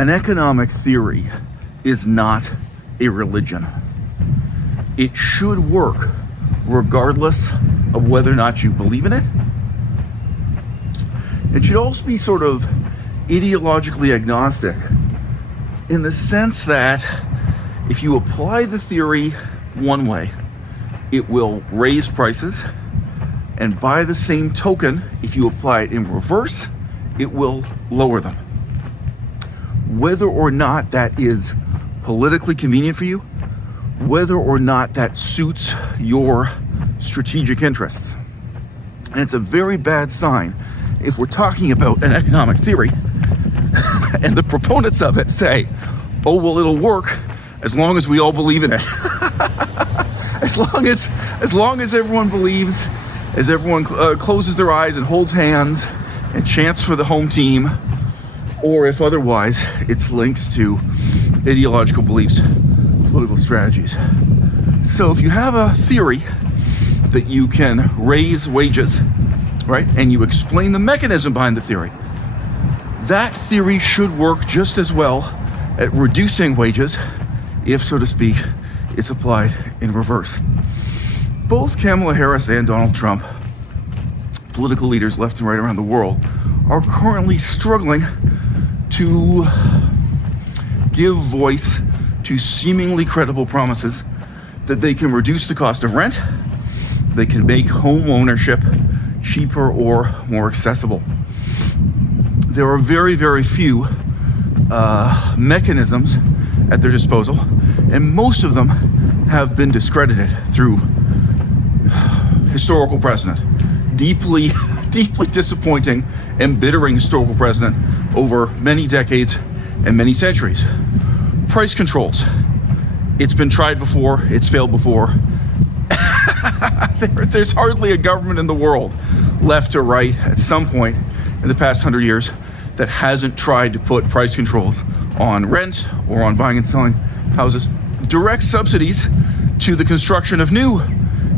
An economic theory is not a religion. It should work regardless of whether or not you believe in it. It should also be sort of ideologically agnostic in the sense that if you apply the theory one way, it will raise prices, and by the same token, if you apply it in reverse, it will lower them. Whether or not that is politically convenient for you, whether or not that suits your strategic interests. And it's a very bad sign if we're talking about an economic theory and the proponents of it say, oh, well, it'll work as long as we all believe in it. as long as everyone believes, as everyone closes their eyes and holds hands and chants for the home team, or if otherwise it's linked to ideological beliefs, political strategies. So if you have a theory that you can raise wages, right, and you explain the mechanism behind the theory, that theory should work just as well at reducing wages if, so to speak, it's applied in reverse. Both Kamala Harris and Donald Trump, political leaders left and right around the world, are currently struggling to give voice to seemingly credible promises that they can reduce the cost of rent, they can make home ownership cheaper or more accessible. There are very, very few mechanisms at their disposal, and most of them have been discredited through historical precedent. Deeply disappointing, embittering historical precedent over many decades and many centuries. Price controls. It's been tried before, it's failed before. There's hardly a government in the world, left or right, at some point in the past 100 years that hasn't tried to put price controls on rent or on buying and selling houses. Direct subsidies to the construction of new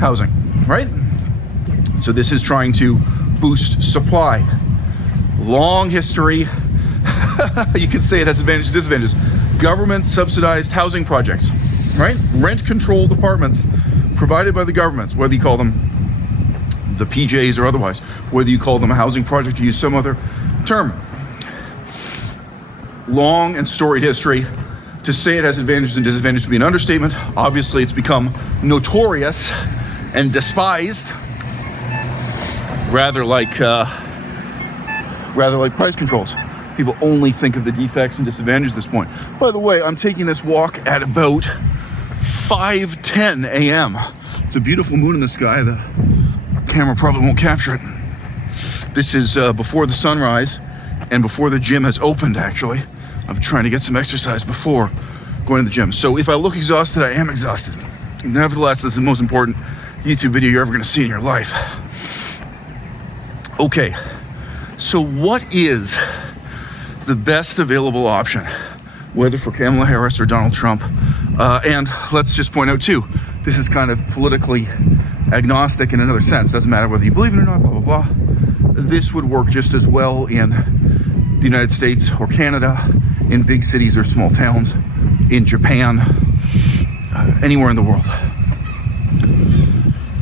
housing, right? So this is trying to boost supply. Long history. You can say it has advantages, disadvantages. Government subsidized housing projects, right? Rent controlled apartments provided by the governments, whether you call them the PJs or otherwise, whether you call them a housing project or use some other term. Long and storied history. To say it has advantages and disadvantages would be an understatement. Obviously, it's become notorious and despised, rather like price controls. People only think of the defects and disadvantages at this point. By the way, I'm taking this walk at about 5:10 a.m. It's a beautiful moon in the sky. The camera probably won't capture it. This is before the sunrise and before the gym has opened, actually. I'm trying to get some exercise before going to the gym. So if I look exhausted, I am exhausted. Nevertheless, this is the most important YouTube video you're ever going to see in your life. Okay, so what is the best available option, whether for Kamala Harris or Donald Trump? And let's just point out too, this is kind of politically agnostic in another sense. Doesn't matter whether you believe it or not, blah, blah, blah. This would work just as well in the United States or Canada, in big cities or small towns, in Japan, anywhere in the world.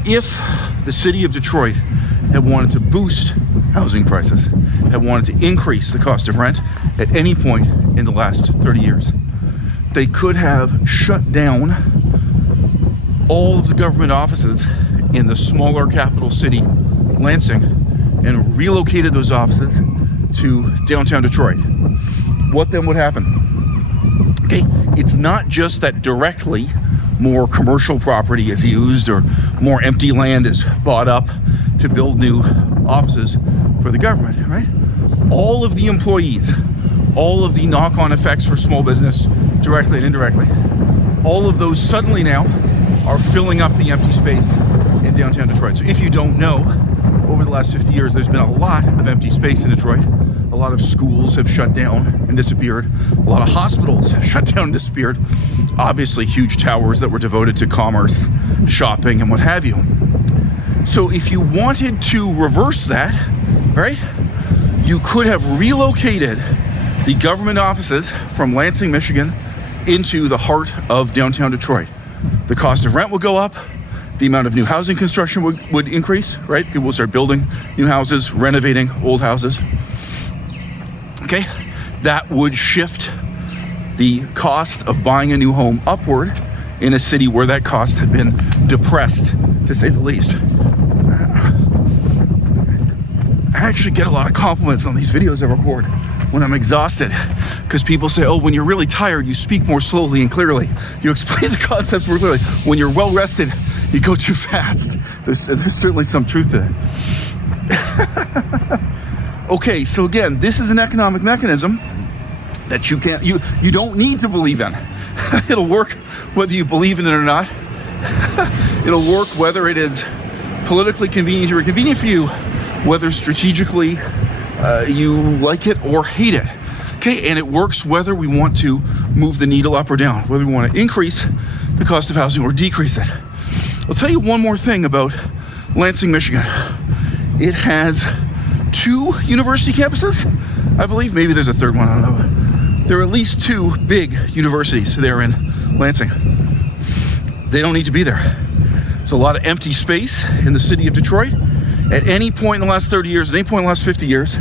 If the city of Detroit had wanted to boost housing prices, had wanted to increase the cost of rent at any point in the last 30 years, they could have shut down all of the government offices in the smaller capital city, Lansing, and relocated those offices to downtown Detroit. What then would happen? Okay, it's not just that directly more commercial property is used or more empty land is bought up to build new offices for the government, right? All of the employees, all of the knock-on effects for small business, directly and indirectly, all of those suddenly now are filling up the empty space in downtown Detroit. So if you don't know, over the last 50 years, there's been a lot of empty space in Detroit. A lot of schools have shut down and disappeared. A lot of hospitals have shut down and disappeared. Obviously, huge towers that were devoted to commerce, shopping, and what have you. So if you wanted to reverse that, right, you could have relocated the government offices from Lansing, Michigan, into the heart of downtown Detroit. The cost of rent would go up. The amount of new housing construction would increase, right? People would start building new houses, renovating old houses. Okay, that would shift the cost of buying a new home upward in a city where that cost had been depressed, to say the least. I actually get a lot of compliments on these videos I record when I'm exhausted, because people say, oh, when you're really tired, you speak more slowly and clearly. You explain the concepts more clearly. When you're well rested, you go too fast. There's certainly some truth to that. Okay, so again, this is an economic mechanism that you don't need to believe in. It'll work whether you believe in it or not. It'll work whether it is politically convenient or inconvenient for you, whether strategically you like it or hate it. Okay, and it works whether we want to move the needle up or down, whether we want to increase the cost of housing or decrease it. I'll tell you one more thing about Lansing, Michigan. It has 2 university campuses, I believe. Maybe there's a third one, I don't know. There are at least 2 big universities there in Lansing. They don't need to be there. There's a lot of empty space in the city of Detroit. At any point in the last 30 years, at any point in the last 50 years,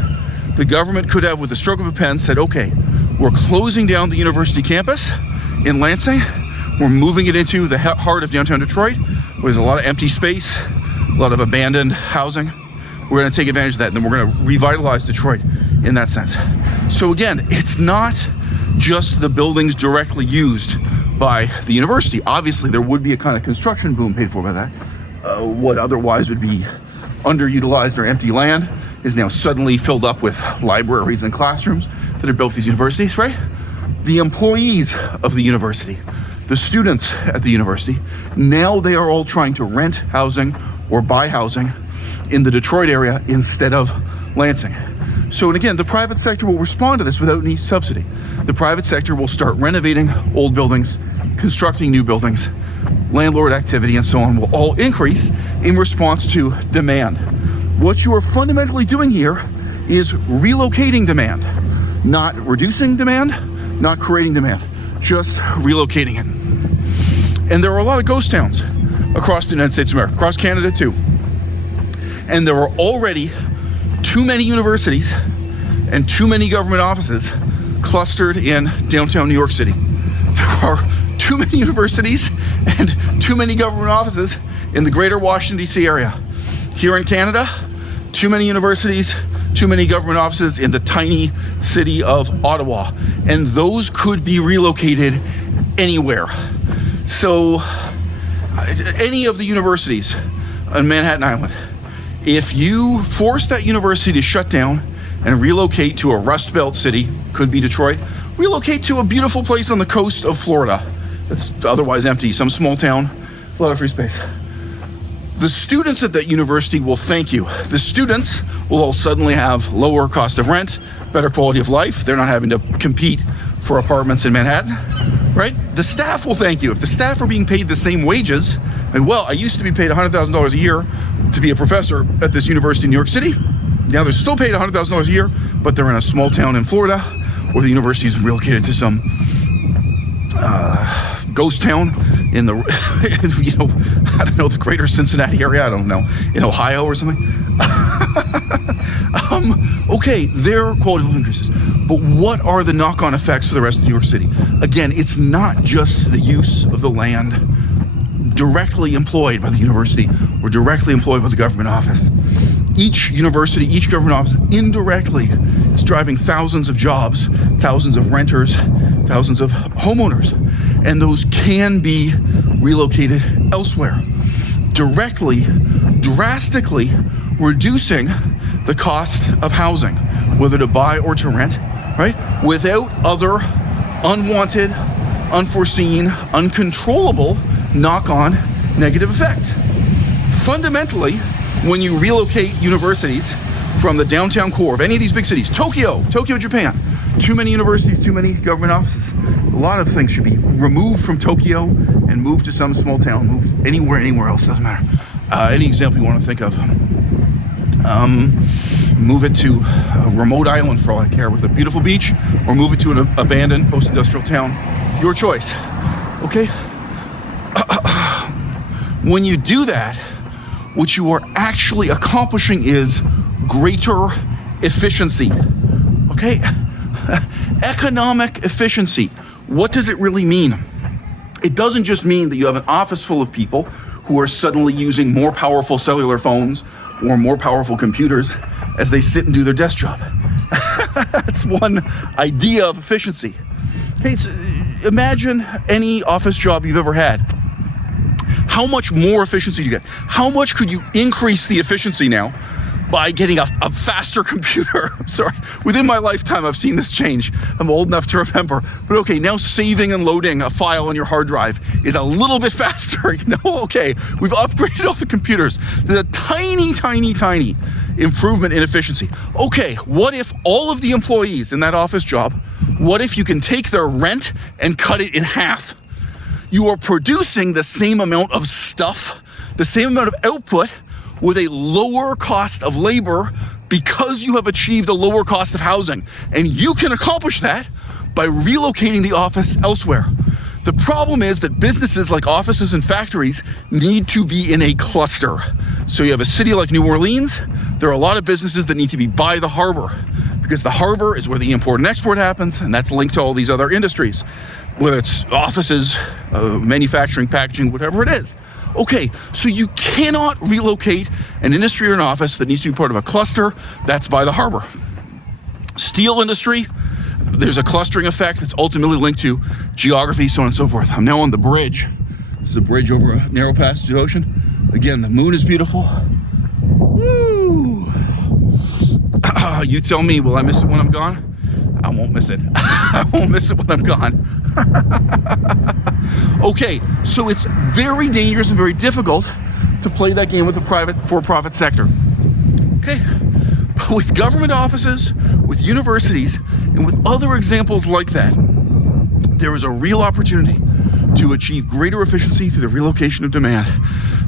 the government could have, with a stroke of a pen, said, okay, we're closing down the university campus in Lansing. We're moving it into the heart of downtown Detroit, where there's a lot of empty space, a lot of abandoned housing. We're going to take advantage of that, and then we're going to revitalize Detroit in that sense. So again, it's not just the buildings directly used by the university. Obviously, there would be a kind of construction boom paid for by that. What otherwise would be underutilized or empty land is now suddenly filled up with libraries and classrooms that are built at these universities, right? The employees of the university, the students at the university, now they are all trying to rent housing or buy housing in the Detroit area instead of Lansing. So, and again, the private sector will respond to this without any subsidy. The private sector will start renovating old buildings, constructing new buildings, landlord activity and so on will all increase in response to demand. What you are fundamentally doing here is relocating demand, not reducing demand, not creating demand, just relocating it. And there are a lot of ghost towns across the United States of America, across Canada too. And there are already too many universities and too many government offices clustered in downtown New York City. There are too many universities and too many government offices in the greater Washington, D.C. area. Here in Canada, too many universities, too many government offices in the tiny city of Ottawa. And those could be relocated anywhere. So, any of the universities on Manhattan Island, if you force that university to shut down and relocate to a Rust Belt city, could be Detroit, relocate to a beautiful place on the coast of Florida that's otherwise empty, some small town, a lot of free space. The students at that university will thank you. The students will all suddenly have lower cost of rent, better quality of life. They're not having to compete for apartments in Manhattan, right? The staff will thank you. If the staff are being paid the same wages, and well, I used to be paid $100,000 a year to be a professor at this university in New York City. Now they're still paid $100,000 a year, but they're in a small town in Florida, or the university is relocated to some ghost town in the, I don't know, the greater Cincinnati area, I don't know, in Ohio or something. Okay, their quality of living increases. But what are the knock-on effects for the rest of New York City? Again, it's not just the use of the land directly employed by the university or directly employed by the government office. Each university, each government office indirectly is driving thousands of jobs, thousands of renters, thousands of homeowners. And those can be relocated elsewhere, directly, drastically reducing the cost of housing, whether to buy or to rent, right? Without other unwanted, unforeseen, uncontrollable knock-on negative effects. Fundamentally, when you relocate universities from the downtown core of any of these big cities, Tokyo, Japan, too many universities, too many government offices. A lot of things should be removed from Tokyo and moved to some small town, moved anywhere else, doesn't matter. Any example you want to think of. Move it to a remote island for all I care with a beautiful beach, or move it to an abandoned post-industrial town. Your choice. Okay? When you do that, what you are actually accomplishing is greater efficiency. Okay? Economic efficiency. What does it really mean? It doesn't just mean that you have an office full of people who are suddenly using more powerful cellular phones or more powerful computers as they sit and do their desk job. That's one idea of efficiency. Okay, so imagine any office job you've ever had. How much more efficiency do you get? How much could you increase the efficiency now by getting a faster computer? I'm sorry. Within my lifetime, I've seen this change. I'm old enough to remember. But okay, now saving and loading a file on your hard drive is a little bit faster. Okay, we've upgraded all the computers. There's a tiny, tiny, tiny improvement in efficiency. Okay, what if all of the employees in that office job, what if you can take their rent and cut it in half? You are producing the same amount of stuff, the same amount of output, with a lower cost of labor because you have achieved a lower cost of housing. And you can accomplish that by relocating the office elsewhere. The problem is that businesses like offices and factories need to be in a cluster. So you have a city like New Orleans, there are a lot of businesses that need to be by the harbor, because the harbor is where the import and export happens, and that's linked to all these other industries, whether it's offices, manufacturing, packaging, whatever it is. Okay, so you cannot relocate an industry or an office that needs to be part of a cluster that's by the harbor. Steel industry, there's a clustering effect that's ultimately linked to geography, so on and so forth. I'm now on the bridge. This is a bridge over a narrow passage of ocean. Again, the moon is beautiful. Woo! You tell me, will I miss it when I'm gone? I won't miss it. I won't miss it when I'm gone. Okay, so it's very dangerous and very difficult to play that game with the private for-profit sector. Okay, but with government offices, with universities, and with other examples like that, there is a real opportunity to achieve greater efficiency through the relocation of demand.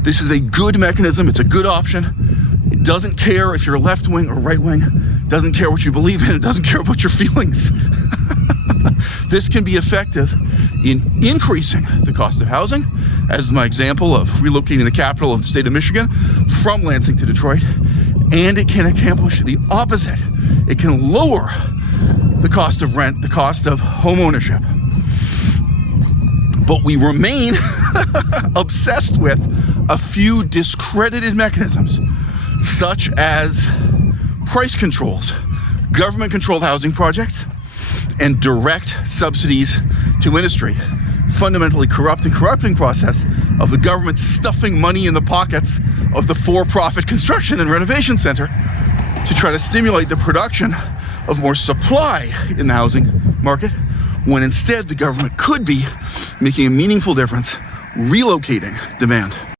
This is a good mechanism. It's a good option. It doesn't care if you're left wing or right wing. It doesn't care what you believe in. It doesn't care about your feelings. This can be effective in increasing the cost of housing, as my example of relocating the capital of the state of Michigan from Lansing to Detroit, and it can accomplish the opposite. It can lower the cost of rent, the cost of home ownership. But we remain obsessed with a few discredited mechanisms, such as price controls, government-controlled housing projects, and direct subsidies to industry, fundamentally corrupting process of the government stuffing money in the pockets of the for-profit construction and renovation center to try to stimulate the production of more supply in the housing market, when instead the government could be making a meaningful difference relocating demand.